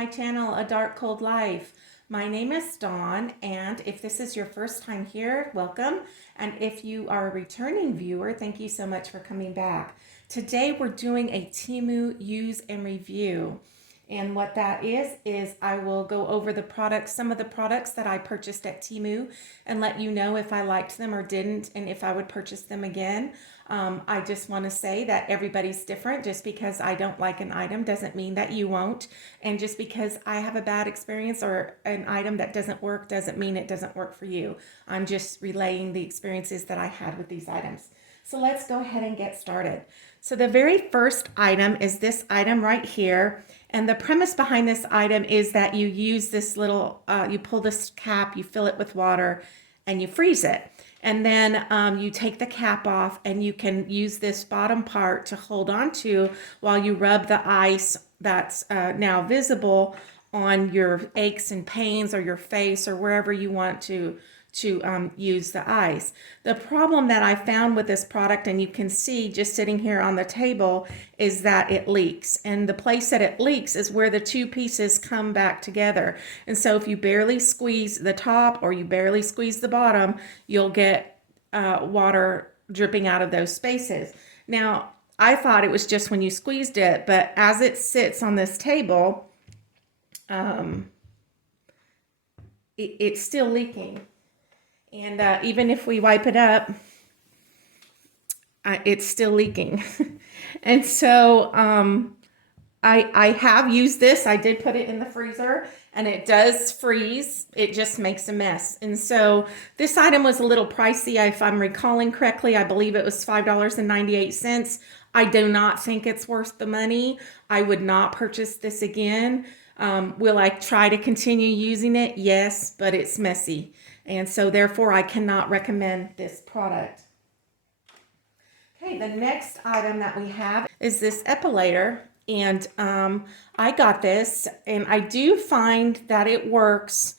my channel, A Dark Cold Life. My name is Dawn, and if this is your first time here, welcome. And if you are a returning viewer, thank you so much for coming back. Today we're doing a Temu use and review. And what that is I will go over the products, some of the products that I purchased at Temu, and let you know if I liked them or didn't, and if I would purchase them again. I just want to say that everybody's different. Just because I don't like an item doesn't mean that you won't. And just because I have a bad experience or an item that doesn't work doesn't mean it doesn't work for you. I'm just relaying the experiences that I had with these items. So let's go ahead and get started. So the very first item is this item right here. And the premise behind this item is that you use this little, you pull this cap, you fill it with water, and you freeze it. And then you take the cap off, and you can use this bottom part to hold on to while you rub the ice that's now visible on your aches and pains or your face or wherever you want to use the ice. The problem that I found with this product, and you can see just sitting here on the table, is that it leaks. And the place that it leaks is where the two pieces come back together. And so if you barely squeeze the top or you barely squeeze the bottom, you'll get water dripping out of those spaces. Now, I thought it was just when you squeezed it, but as it sits on this table, it's still leaking. And even if we wipe it up, it's still leaking. And so I have used this. I did put it in the freezer, and it does freeze. It just makes a mess. And so this item was a little pricey. If I'm recalling correctly, I believe it was $5.98. I do not think it's worth the money. I would not purchase this again. Will I try to continue using it? Yes, but it's messy. And so therefore I cannot recommend this product. Okay, the next item that we have is this epilator. And I got this, and I do find that it works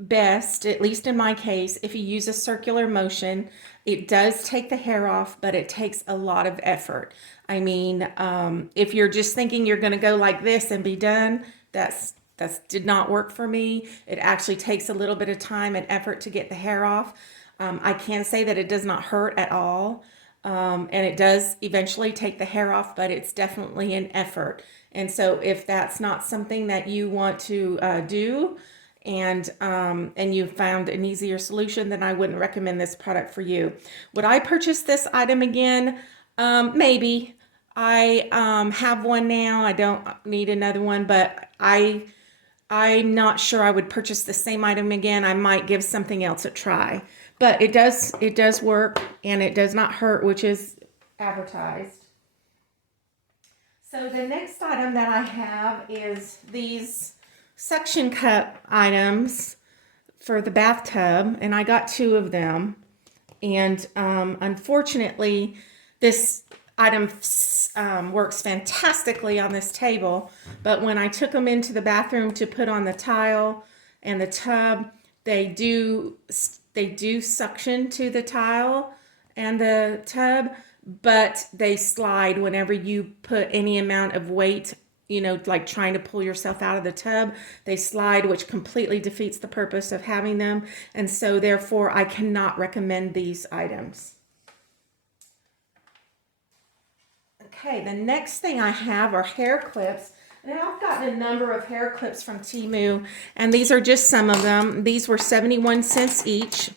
best, at least in my case, if you use a circular motion. It does take the hair off, but it takes a lot of effort. I mean, if you're just thinking you're going to go like this and be done, that did not work for me. It actually takes a little bit of time and effort to get the hair off. I can say that it does not hurt at all. And it does eventually take the hair off, but it's definitely an effort. And so if that's not something that you want to do, and you found an easier solution, then I wouldn't recommend this product for you. Would I purchase this item again? Maybe. I have one now. I don't need another one, but I'm not sure I would purchase the same item again. I might give something else a try. But it does work, and it does not hurt, which is advertised. So the next item that I have is these suction cup items for the bathtub, and I got 2 of them. And unfortunately, this item works fantastically on this table, but when I took them into the bathroom to put on the tile and the tub, they do suction to the tile and the tub, but they slide whenever you put any amount of weight, you know, like trying to pull yourself out of the tub. They slide, which completely defeats the purpose of having them. And so therefore I cannot recommend these items. Okay, the next thing I have are hair clips. Now I've gotten a number of hair clips from Temu, and these are just some of them. These were 71 cents each,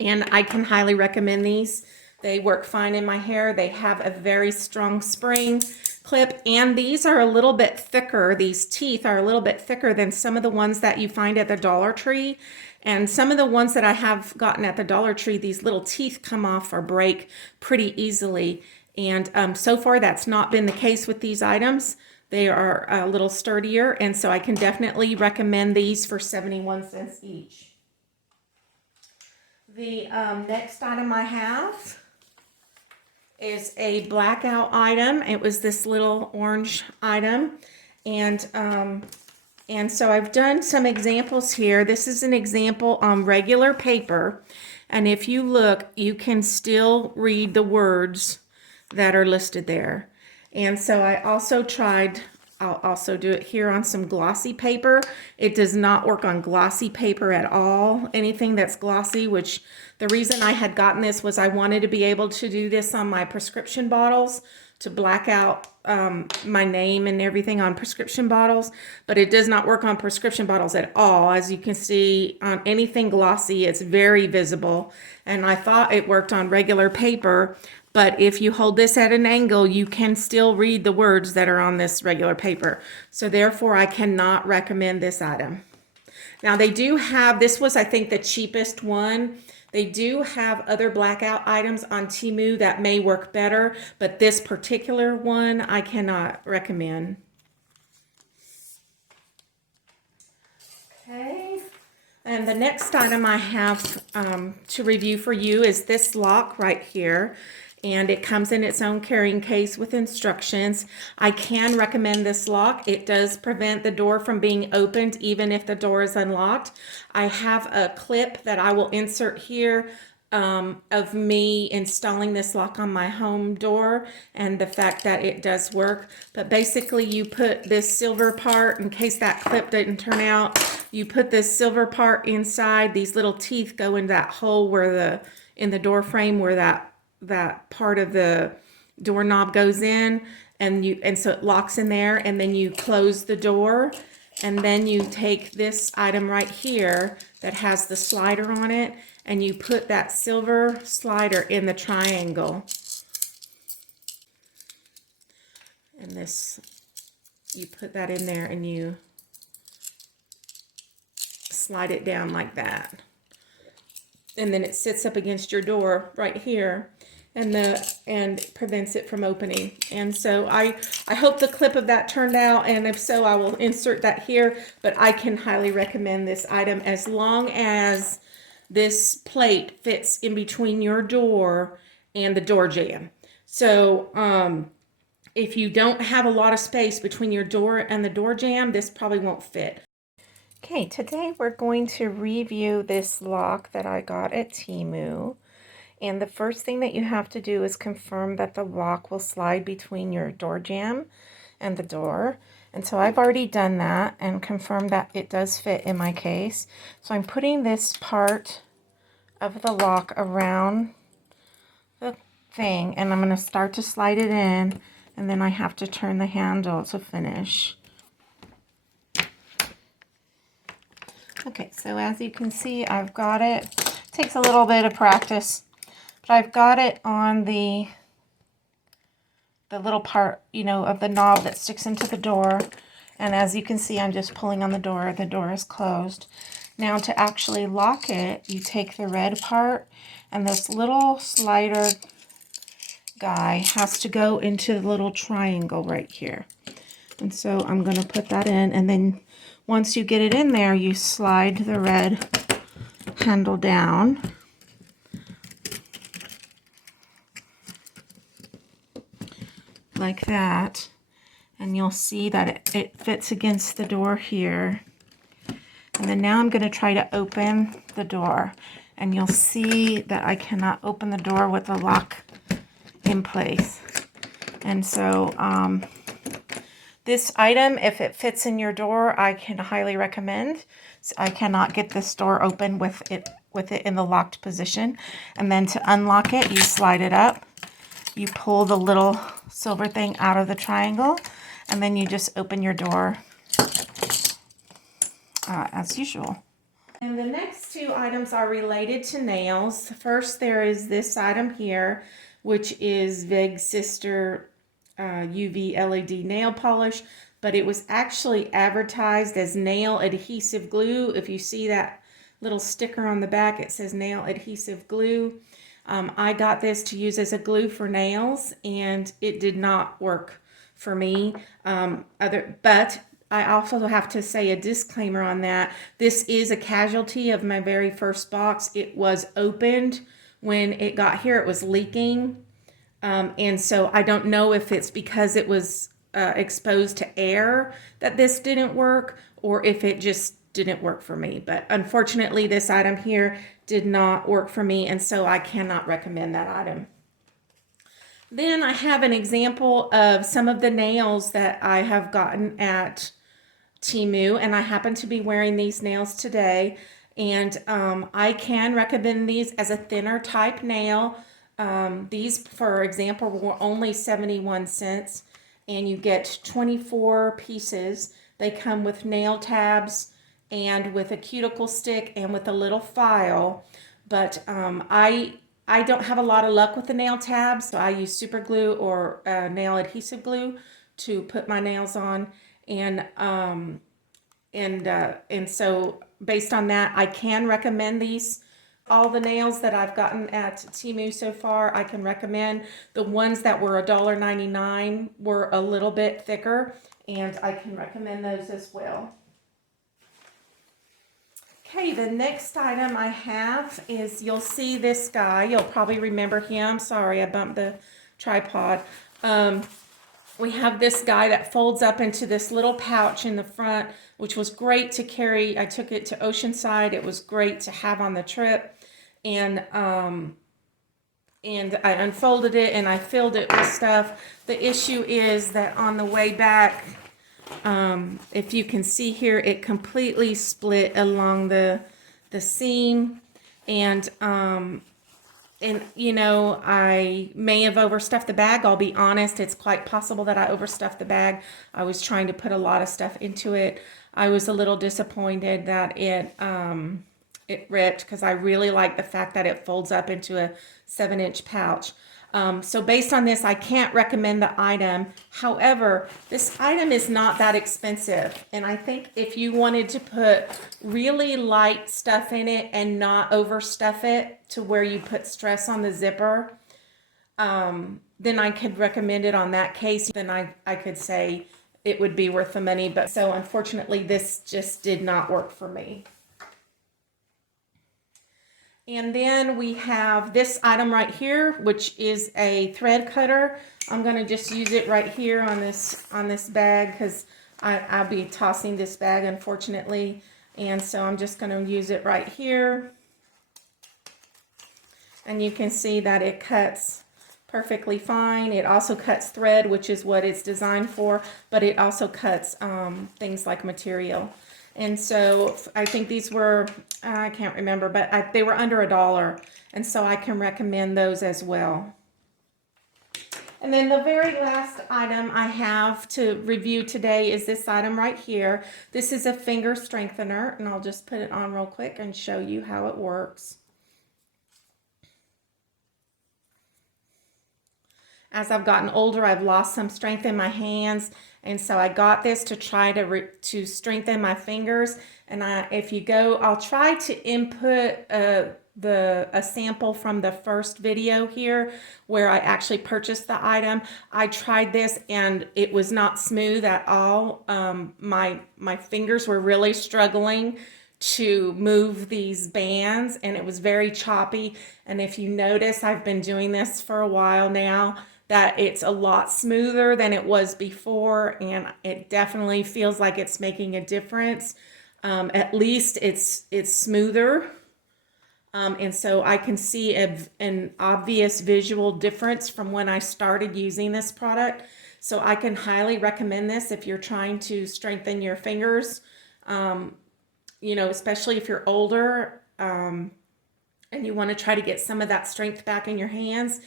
and I can highly recommend these. They work fine in my hair. They have a very strong spring clip, and these are a little bit thicker. These teeth are a little bit thicker than some of the ones that you find at the Dollar Tree. And some of the ones that I have gotten at the Dollar Tree, these little teeth come off or break pretty easily. And so far that's not been the case with these items. They are a little sturdier, and so I can definitely recommend these for 71 cents each. The next item I have is a blackout item. It was this little orange item, and so I've done some examples here. This is an example on regular paper, and if you look, you can still read the words that are listed there. And so I also tried I'll also do it here on some glossy paper. It does not work on glossy paper at all. Anything that's glossy, which the reason I had gotten this was I wanted to be able to do this on my prescription bottles to black out my name and everything on prescription bottles, but it does not work on prescription bottles at all. As you can see, on anything glossy, it's very visible. And I thought it worked on regular paper, but if you hold this at an angle, you can still read the words that are on this regular paper. So therefore, I cannot recommend this item. Now they do have, this was I think the cheapest one. They do have other blackout items on Temu that may work better, but this particular one I cannot recommend. Okay, and the next item I have to review for you is this lock right here. And it comes in its own carrying case with instructions. I can recommend this lock. It does prevent the door from being opened even if the door is unlocked. I have a clip that I will insert here of me installing this lock on my home door and the fact that it does work. But basically you put this silver part, in case that clip didn't turn out, you put this silver part inside. These little teeth go in that hole where in the door frame where that part of the doorknob goes in, and so it locks in there, and then you close the door, and then you take this item right here that has the slider on it, and you put that silver slider in the triangle, and this, you put that in there and you slide it down like that, and then it sits up against your door right here and prevents it from opening. And so I hope the clip of that turned out, and if so, I will insert that here. But I can highly recommend this item as long as this plate fits in between your door and the door jamb. So if you don't have a lot of space between your door and the door jamb, this probably won't fit. Okay, today we're going to review this lock that I got at Temu. And the first thing that you have to do is confirm that the lock will slide between your door jamb and the door. And so I've already done that and confirmed that it does fit in my case. So I'm putting this part of the lock around the thing, and I'm going to start to slide it in, and then I have to turn the handle to finish. Okay, so as you can see, I've got it. It takes a little bit of practice. But I've got it on the little part, you know, of the knob that sticks into the door. And as you can see, I'm just pulling on the door. The door is closed. Now to actually lock it, you take the red part, and this little slider guy has to go into the little triangle right here. And so I'm going to put that in, and then once you get it in there, you slide the red handle down. Like that, and you'll see that it fits against the door here. And then now I'm going to try to open the door, and you'll see that I cannot open the door with the lock in place. And so this item, if it fits in your door, I can highly recommend. So I cannot get this door open with it in the locked position. And then to unlock it, you slide it up. You pull the little silver thing out of the triangle, and then you just open your door as usual. And the next two items are related to nails. First, there is this item here, which is Veg Sister UV LED nail polish, but it was actually advertised as nail adhesive glue. If you see that little sticker on the back, it says nail adhesive glue. I got this to use as a glue for nails, and it did not work for me. But I also have to say a disclaimer on that. This is a casualty of my very first box. It was opened when it got here. It was leaking. And so I don't know if it's because it was exposed to air that this didn't work, or if it just didn't work for me. But unfortunately, this item here did not work for me, and so I cannot recommend that item. Then I have an example of some of the nails that I have gotten at Temu, and I happen to be wearing these nails today. And I can recommend these as a thinner type nail. These, for example, were only 71 cents, and you get 24 pieces. They come with nail tabs and with a cuticle stick and with a little file. But I don't have a lot of luck with the nail tabs, so I use super glue or nail adhesive glue to put my nails on. And and so based on that, I can recommend these. All the nails that I've gotten at Temu so far, I can recommend. The ones that were $1.99 were a little bit thicker, and I can recommend those as well. Okay, the next item I have is, you'll see this guy. You'll probably remember him. Sorry, I bumped the tripod. We have this guy that folds up into this little pouch in the front, which was great to carry. I took it to Oceanside. It was great to have on the trip. And I unfolded it and I filled it with stuff. The issue is that on the way back, if you can see here, it completely split along the seam. And you know, I may have overstuffed the bag. I'll be honest, it's quite possible that I overstuffed the bag. I was trying to put a lot of stuff into it. I was a little disappointed that it ripped, because I really like the fact that it folds up into a 7-inch pouch. So based on this, I can't recommend the item. However, this item is not that expensive. And I think if you wanted to put really light stuff in it and not overstuff it to where you put stress on the zipper, then I could recommend it on that case. Then I could say it would be worth the money. But so unfortunately, this just did not work for me. And then we have this item right here, which is a thread cutter. I'm going to just use it right here on this bag, because I'll be tossing this bag, unfortunately. And so I'm just going to use it right here. And you can see that it cuts perfectly fine. It also cuts thread, which is what it's designed for, but it also cuts things like material. And so I think these were, I can't remember, but they were under $1. And so I can recommend those as well. And then the very last item I have to review today is this item right here. This is a finger strengthener, and I'll just put it on real quick and show you how it works. As I've gotten older, I've lost some strength in my hands, and so I got this to try to strengthen my fingers. And if you go, I'll try to input a sample from the first video here where I actually purchased the item. I tried this and it was not smooth at all. My fingers were really struggling to move these bands, and it was very choppy. And if you notice, I've been doing this for a while now, that it's a lot smoother than it was before, and it definitely feels like it's making a difference. At least it's smoother. And so I can see an obvious visual difference from when I started using this product. So I can highly recommend this if you're trying to strengthen your fingers, you know, especially if you're older, and you want to try to get some of that strength back in your hands.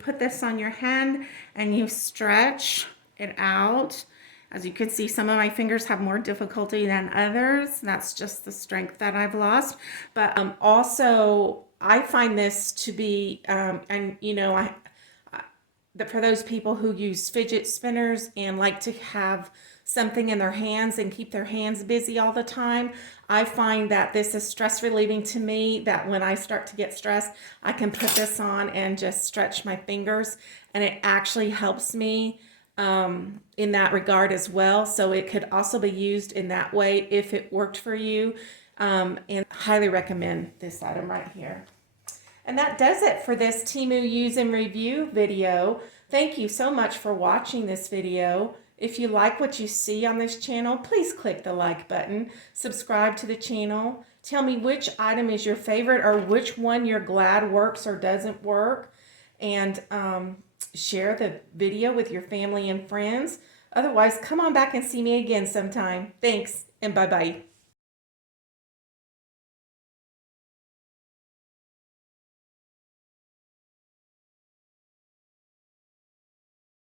Put this on your hand and you stretch it out. As you can see, some of my fingers have more difficulty than others. That's just the strength that I've lost. But also, I find this to be, and you know, for those people who use fidget spinners and like to have something in their hands and keep their hands busy all the time, I find that this is stress relieving to me, that when I start to get stressed, I can put this on and just stretch my fingers, and it actually helps me in that regard as well. So it could also be used in that way if it worked for you, and highly recommend this item right here. And that does it for this Temu Use and Review video. Thank you so much for watching this video. If you like what you see on this channel, please click the like button, subscribe to the channel, tell me which item is your favorite or which one you're glad works or doesn't work. And share the video with your family and friends. Otherwise, come on back and see me again sometime. Thanks, and bye bye.